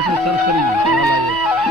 पास सरसरी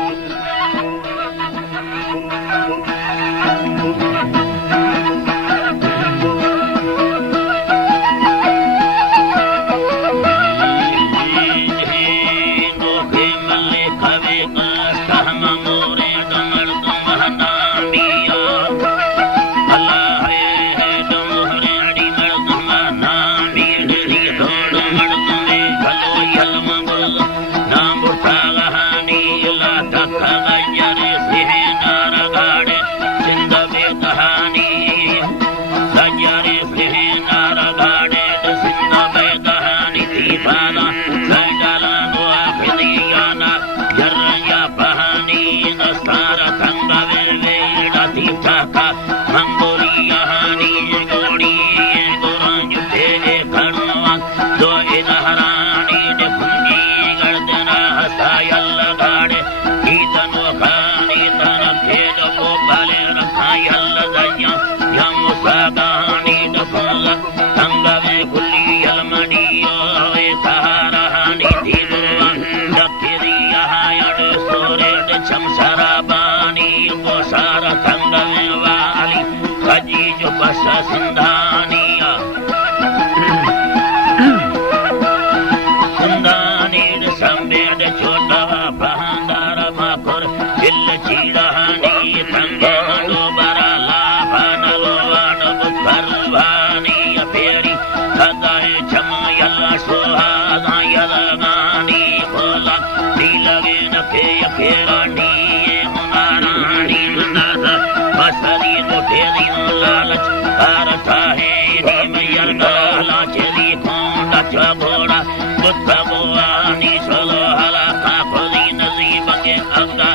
सिंधानिया सिंधानीर संवेद छोटा बहांदार माखुर दिल चीड़ानी तंगलो बराला भानलो वान बुखरवानी फेरी सदाए छमायला सुहागा यलगानी भोला नीलगे न फेरानी हुनारानी नदा बसरी नो फेरी नो लालच कारता है नीम यलगाला चली कोंडा चबोड़ा बुद्ध भगवानी सोलो हला काफली नजीब के अग्गा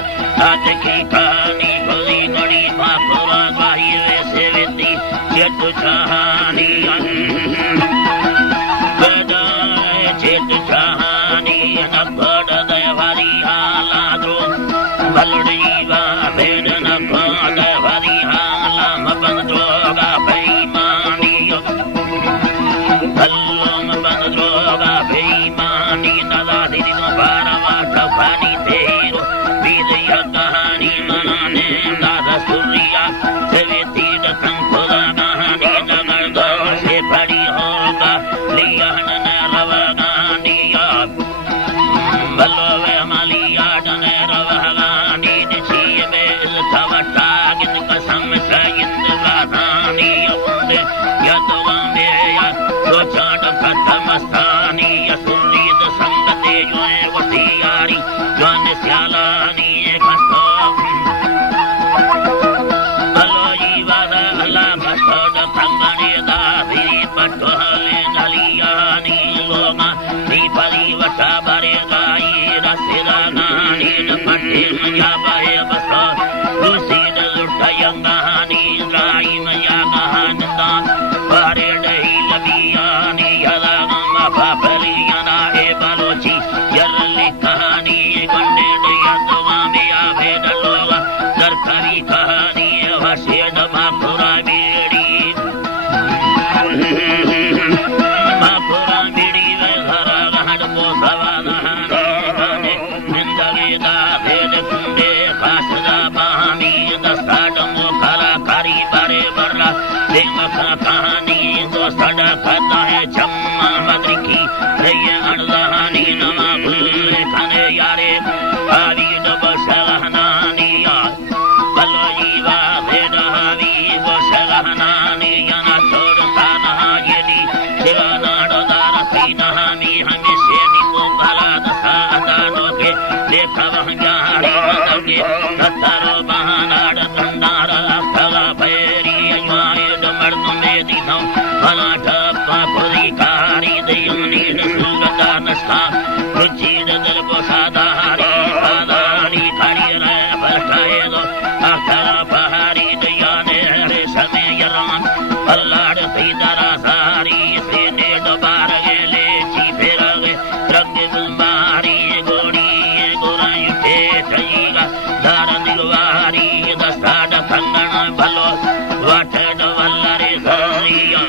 आज की कहानी भली गड़ी माखुरा गाही वैसे विधि चेत चाहानी बदाए चेत चाहानी नपड़ दयवारी हाला दो बलड़ी वा भेड़ नपड़ दयवारी हाला मबन द्रोगा बेईमानी अल्लाह मबन द्रोगा बेईमानी नदा दिनो बारवा टफानी तेरो विजय कहानी मनाने दादा सूर्या सेवे तीर संखुदा कहानी नगर दो से बड़ी होगा लिया न रवगानिया बल्लो वे मलिया डने रवगानी दिसी बेल तवटा गिन कसम सयिंद वाधानी उंदे यदवंदे या तो चाट खतमस्तानी यसूरीद संगते जोए वटियारी जोन स्यालानी खस्तो अलोई वादा अल्लाह खस्तो द कंगने दा फिरी पट्टो हले नलियानी लोगा नी परी वटा बरे गाई रसिदा गानी न पट्टे मया बाहे बसा दुसीद लुटयंगानी राई मया गहनदा बारे दही लबियानी यदा गंगा पापलियाना ए बलोची यल्ली कहानी गंडे यदवा में आवे डलोगा दरकारी कहानी वशेद माखुरा बेड़ी माखुरा बेड़ी वे घरा गहड को सवाना ने जिंदगी दा भेद कुंडे खासदा बहानी दस्ताड मो कलाकारी बारे बरला देंग कहानी दो सड़ा पता है चम्मा मदरी की ये अनदानी नमा भूले खाने यारे आवी दब सहनानिया बलोई वा भेदावी वो सहनानिया ना छोड़ ताना यदि शिवाना डदार सीना मी हमें सेनी को भला दसा दानो के देखा वह जारी मदगे ततारो बहाना डंडारा सगा पैरी अजवाए डमड़ में दिनो भला ठप्पा खुदी कारी दयुनी सुगंधा नस्का रुचिर दल को साधारी साधारी खड़ी रे बरसाए दो अखरा पहाड़ी दयाने रे समय यरान अल्लाह पीदरा सारी से ने दोबार गेले ची फेरगे रंग गुलबारी गोड़ी गोराई पे चईगा दार दिलवारी दस्ताड कंगन भलो वाट डवल्लरे सारिया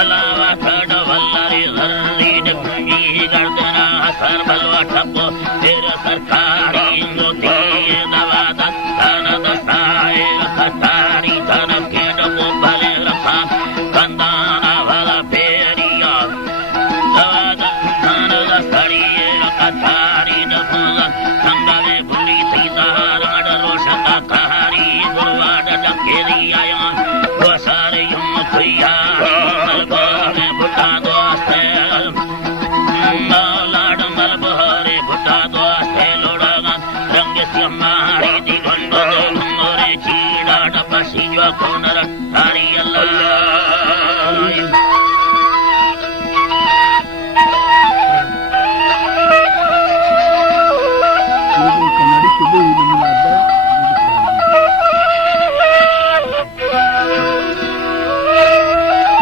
अलावा खड़ वल्लरे धर्री डकुंजी गर्दना सर बलवा ठप्पो तेरा सरकार